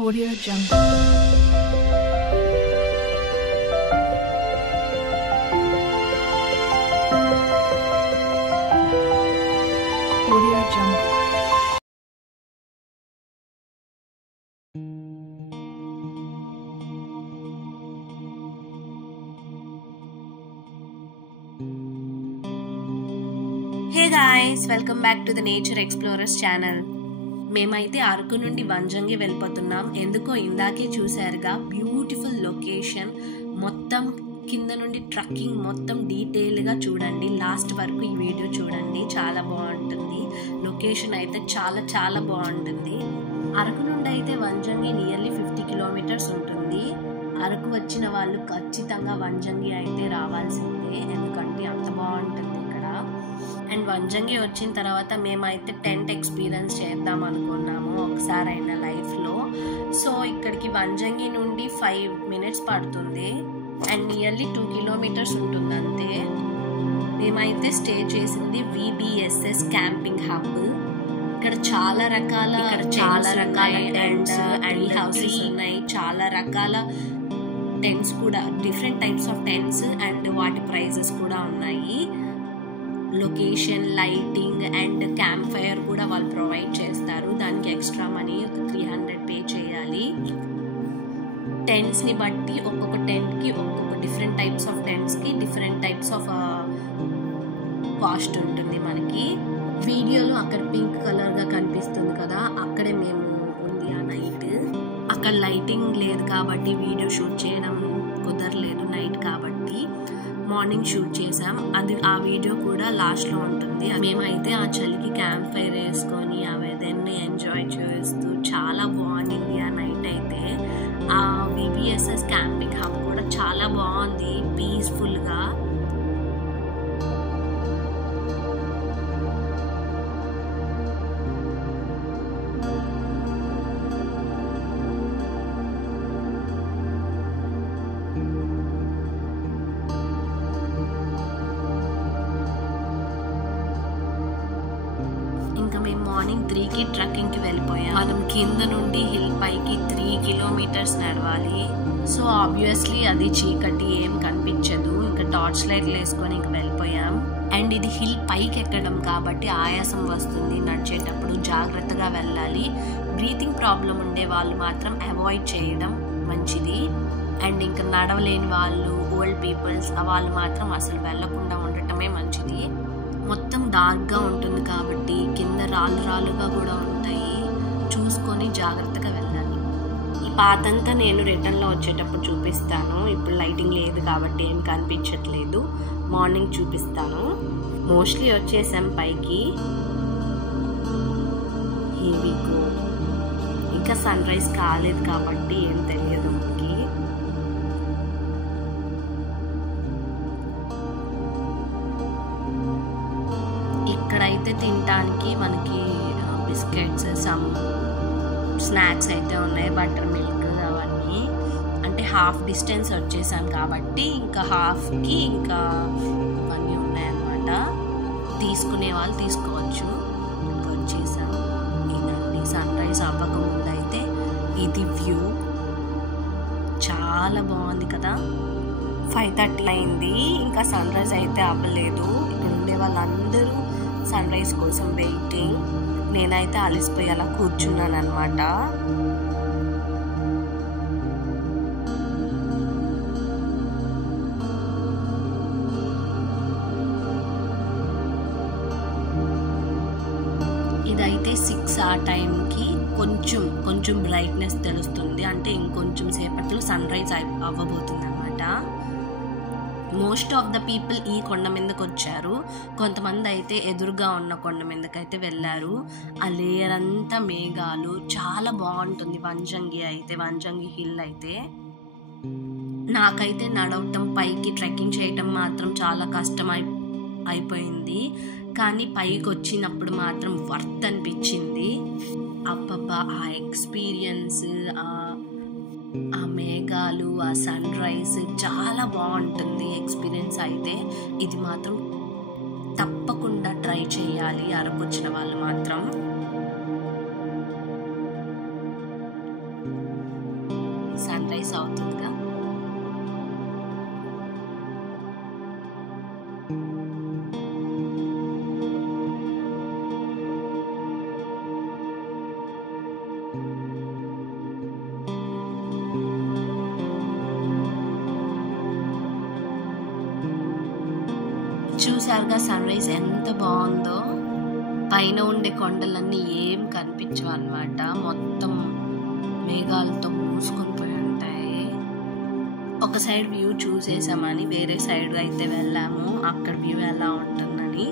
Audio Jungle. Audio Jungle. Hey guys, welcome back to the Nature Explorers channel. మేమైతే అరకు నుండి వంజంగి వెళ్ళిపోతున్నాం. ఎందుకో ఇందాకే చూసారుగా, బ్యూటిఫుల్ లొకేషన్. మొత్తం కింద నుండి ట్రక్కింగ్ మొత్తం డీటెయిల్గా చూడండి, లాస్ట్ వరకు ఈ వీడియో చూడండి, చాలా బాగుంటుంది. లొకేషన్ అయితే చాలా చాలా బాగుంటుంది. అరకు నుండి అయితే వంజంగి నియర్లీ 50 కిలోమీటర్స్ ఉంటుంది. అరకు వచ్చిన వాళ్ళు ఖచ్చితంగా వంజంగి అయితే రావాల్సిందే, ఎందుకంటే అంత బాగుంటుంది ఇక్కడ. అండ్ వంజంగి వచ్చిన తర్వాత మేమైతే టెంట్ ఎక్స్పీరియన్స్ చేద్దాం అనుకున్నాము ఒకసారి అయినా లైఫ్లో. సో ఇక్కడికి వంజంగి నుండి 5 minutes పడుతుంది అండ్ నియర్లీ 2 kilometers ఉంటుంది అంతే. మేమైతే స్టే చేసింది VBSS క్యాంపింగ్ హబ్. ఇక్కడ చాలా రకాల టెంట్స్ అండ్ హౌసెస్ ఉన్నాయి, చాలా రకాల టెంట్స్ కూడా, different types of tents and వాటి ప్రైజెస్ కూడా ఉన్నాయి. Location, lighting and camp fire కూడా వాళ్ళు ప్రొవైడ్ చేస్తారు. దానికి ఎక్స్ట్రా మనీ 300 పే చేయాలి. టెంట్స్ని బట్టి ఒక్కొక్క టెంట్కి ఒక్కొక్క డిఫరెంట్ టైప్స్ ఆఫ్ టెంట్స్కి డిఫరెంట్ టైప్స్ ఆఫ్ కాస్ట్ ఉంటుంది మనకి. వీడియోలో అక్కడ పింక్ కలర్గా కనిపిస్తుంది కదా, అక్కడే మేము ఉంది ఆ నైట్. అక్కడ లైటింగ్ లేదు కాబట్టి వీడియో షూట్ చేయడం కుదరలేదు నైట్ కాబట్టి. మార్నింగ్ షూట్ చేసాం, అది ఆ వీడియో కూడా లాస్ట్లో ఉంటుంది. మేమైతే ఆ చలికి క్యాంప్ ఫైర్ వేసుకొని ఆ వెదర్ని ఎంజాయ్ చేస్తూ చాలా బాగుంది ఆ నైట్ అయితే. ఆ VBSS క్యాంపింగ్ హబ్ కూడా చాలా బాగుంది, పీస్ఫుల్గా. ఇంకా మేము మార్నింగ్ 3కి ట్రక్కింగ్కి వెళ్ళిపోయాం. మనం కింద నుండి హిల్ పైకి 3 kilometers నడవాలి. సో ఆబ్వియస్లీ అది చీకటి, ఏం కనిపించదు. ఇంకా టార్చ్ లైట్లు వేసుకొని ఇంక వెళ్ళిపోయాం. అండ్ ఇది హిల్ పైకి ఎక్కడం కాబట్టి ఆయాసం వస్తుంది నడిచేటప్పుడు, జాగ్రత్తగా వెళ్ళాలి. బ్రీతింగ్ ప్రాబ్లం ఉండే వాళ్ళు మాత్రం అవాయిడ్ చేయడం మంచిది. అండ్ ఇంకా నడవలేని వాళ్ళు, ఓల్డ్ పీపుల్స్, వాళ్ళు మాత్రం అసలు వెళ్ళకుండా ఉండటమే మంచిది. మొత్తం డార్క్గా ఉంటుంది కాబట్టి కింద రాళ్ళుగా కూడా ఉంటాయి, చూసుకొని జాగ్రత్తగా వెళ్ళాలి. ఈ పాతంతా నేను రిటర్న్లో వచ్చేటప్పుడు చూపిస్తాను. ఇప్పుడు లైటింగ్ లేదు కాబట్టి ఏం కనిపించట్లేదు, మార్నింగ్ చూపిస్తాను. మోస్ట్లీ వచ్చేసాం పైకి. హెవీగో ఇంకా సన్ రైజ్ కాలేదు కాబట్టి ఏం తెలియదు మనకి. ఇక్కడైతే తినడానికి మనకి బిస్కెట్స్, సమ్ స్నాక్స్ అయితే ఉన్నాయి, బటర్ మిల్క్ అవన్నీ. అంటే హాఫ్ డిస్టెన్స్ వచ్చేసాం కాబట్టి ఇంకా హాఫ్కి ఇంకా అవన్నీ ఉన్నాయన్నమాట. తీసుకునే వాళ్ళు తీసుకోవచ్చు. వచ్చేసాం. ఇదండి సన్ రైజ్ అవ్వకముందు అయితే ఇది వ్యూ, చాలా బాగుంది కదా. 5:30 అయింది, ఇంకా సన్ రైజ్ అయితే అవ్వలేదు. ఇక్కడ ఉండే వాళ్ళందరూ సన్ రైజ్ కోసం వెయిటింగ్. నేనైతే అలసిపోయి అలా కూర్చున్నాను అనమాట. ఇదైతే 6 ఆ టైంకి కొంచెం బ్రైట్నెస్ తెలుస్తుంది. అంటే ఇంకొంచెం సేపట్లో సన్ రైజ్ అవ్వబోతుంది అనమాట. మోస్ట్ ఆఫ్ ద పీపుల్ ఈ కొండ మీదకి వచ్చారు, కొంతమంది అయితే ఎదురుగా ఉన్న కొండ మీదకైతే వెళ్ళారు. ఆ లేయర్ అంతా మేఘాలు, చాలా బాగుంటుంది వంజంగి హిల్ అయితే. నాకైతే నడవటం, పైకి ట్రెక్కింగ్ చేయటం మాత్రం చాలా కష్టం అయిపోయింది. కానీ పైకి వచ్చినప్పుడు మాత్రం వర్త్ అనిపించింది. అబ్బబ్బా, ఆ ఎక్స్పీరియన్స్, ఆ మేఘాలు, ఆ సన్ రైజ్ చాలా బాగుంటుంది ఎక్స్పీరియన్స్ అయితే. ఇది మాత్రం తప్పకుండా ట్రై చేయాలి అరకు వచ్చిన వాళ్ళు మాత్రం. యూస్ అవుతుందిగా. చూసారుగా సన్ రైజ్ ఎంత బాగుందో. పైన ఉండే కొండలన్నీ ఏం కనిపించవు అన్నమాట, మొత్తం మేఘాలతో మూసుకొని పోయి ఉంటాయి. ఒక సైడ్ వ్యూ చూసేసామని వేరే సైడ్ అయితే వెళ్ళాము, అక్కడ వ్యూ ఎలా ఉంటుందని.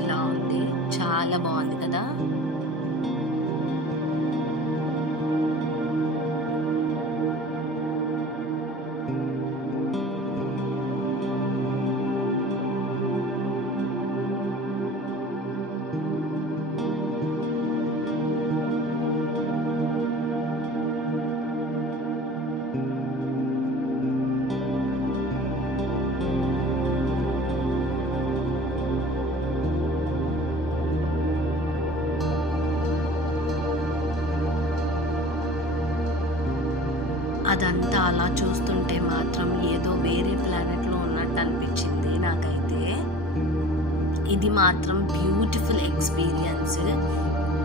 ఇలా ఉంది, చాలా బాగుంది కదా. అదంతా అలా చూస్తుంటే మాత్రం ఏదో వేరే ప్లానెట్లో ఉన్నట్టు అనిపించింది నాకైతే. ఇది మాత్రం బ్యూటిఫుల్ ఎక్స్పీరియన్స్.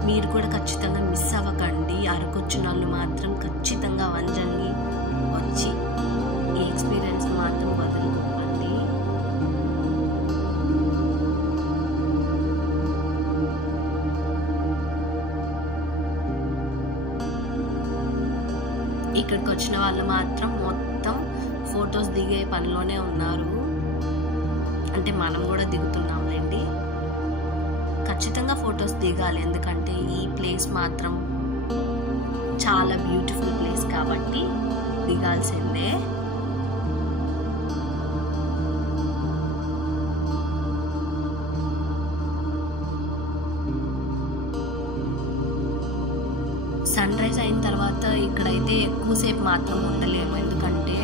మీరు కూడా ఖచ్చితంగా మిస్ అవ్వకండి. అరకు వచ్చిన వాళ్ళు మాత్రం ఖచ్చితంగా వంజంగి వచ్చి ఈ ఎక్స్పీరియన్స్ మాత్రం వదులుకోకండి. ఇక్కడికి వచ్చిన వాళ్ళు మాత్రం మొత్తం ఫొటోస్ దిగే పనిలోనే ఉన్నారు. అంటే మనం కూడా దిగుతున్నాంలేండి. ఖచ్చితంగా ఫొటోస్ దిగాలి, ఎందుకంటే ఈ ప్లేస్ మాత్రం చాలా బ్యూటిఫుల్ ప్లేస్ కాబట్టి దిగాల్సిందే. సన్ రైజ్ అయిన తర్వాత ఇక్కడైతే ఎక్కువసేపు మాత్రం ఉండలేము, ఎందుకంటే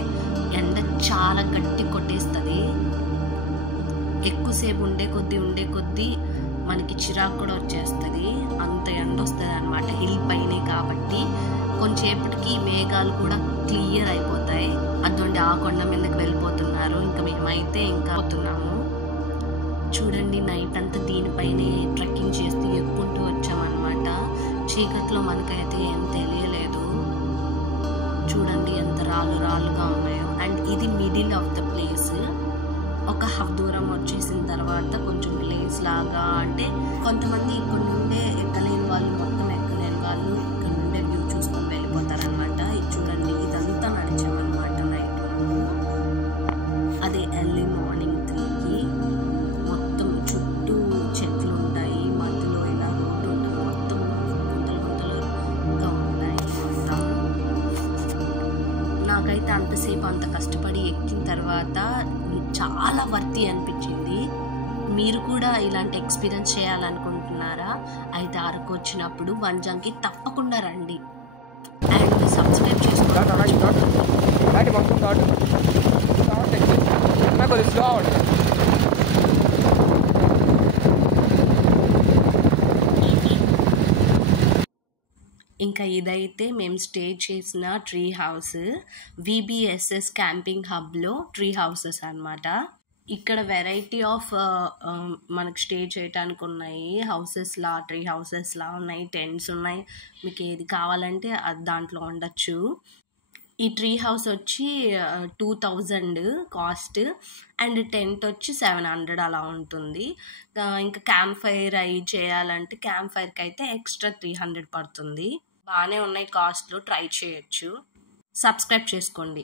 ఎండ చాలా గట్టి కొట్టేస్తుంది. ఎక్కువసేపు ఉండే కొద్దీ మనకి చిరాకు కూడా వచ్చేస్తుంది, అంత ఎండ వస్తుంది అనమాట. హిల్ పైనే కాబట్టి కొంచెంసేపటికి మేఘాలు కూడా క్లియర్ అయిపోతాయి. అటువంటి ఆ కొండ మీదకి వెళ్ళిపోతున్నారు. ఇంకా మేమైతే ఇంకా పోతున్నాము. చూడండి, నైట్ అంతా దీనిపైనే ట్రెక్కింగ్ చేస్తూ ఎక్కుంటూ వచ్చామన్నమాట. చీకట్లో మనకైతే ఏం తెలియలేదు. చూడండి ఎంత రాళ్ళుగా ఉన్నాయో. అండ్ ఇది మిడిల్ ఆఫ్ ద ప్లేస్. ఒక హాఫ్ దూరం వచ్చేసిన తర్వాత కొంచెం ప్లేస్ లాగా, అంటే కొంతమంది ఇక్కడ నుండే ఎక్కలేని వాళ్ళు, మొత్తం ఎక్కలేని వాళ్ళు ఇక్కడ నుండే వ్యూ చూసుకొని వెళ్ళిపోతారనమాట. ఇది చూడండి, ఇదంతా నడిచామన్నమాట నైట్. అదే ఎర్లీ మార్నింగ్ 3కి. మొత్తం చుట్టూ చెట్లు ఉంటాయి, మధ్యలో ఇలా రోడ్డు ఉంటుంది, మొత్తం గుంతలుగా ఉన్నాయి మొత్తం. నాకైతే అంతసేపు అంత కష్టపడి ఎక్కిన తర్వాత చాలా వర్తి అనిపించింది. మీరు కూడా ఇలాంటి ఎక్స్పీరియన్స్ చేయాలనుకుంటున్నారా? అయితే అరకు వచ్చినప్పుడు వంజంగి తప్పకుండా రండి. అండ్ సబ్స్క్రైబ్ చేసుకోండి. ఇంకా ఇదైతే మేము స్టే చేసిన ట్రీ హౌస్, VBSS క్యాంపింగ్ హబ్లో ట్రీ హౌసెస్ అన్నమాట. ఇక్కడ వెరైటీ ఆఫ్ మనకు స్టే చేయడానికి ఉన్నాయి. హౌసెస్లా, ట్రీ హౌసెస్లా ఉన్నాయి, టెంట్స్ ఉన్నాయి. మీకు ఏది కావాలంటే అది దాంట్లో ఉండొచ్చు. ఈ ట్రీ హౌస్ వచ్చి 2000 కాస్ట్, అండ్ టెంట్ వచ్చి 700 అలా ఉంటుంది. ఇంకా క్యాంప్ ఫైర్ అవి చేయాలంటే క్యాంప్ ఫైర్కి అయితే ఎక్స్ట్రా 300 పడుతుంది. బాగానే ఉన్నాయి కాస్ట్లు, ట్రై చేయొచ్చు. సబ్స్క్రైబ్ చేసుకోండి.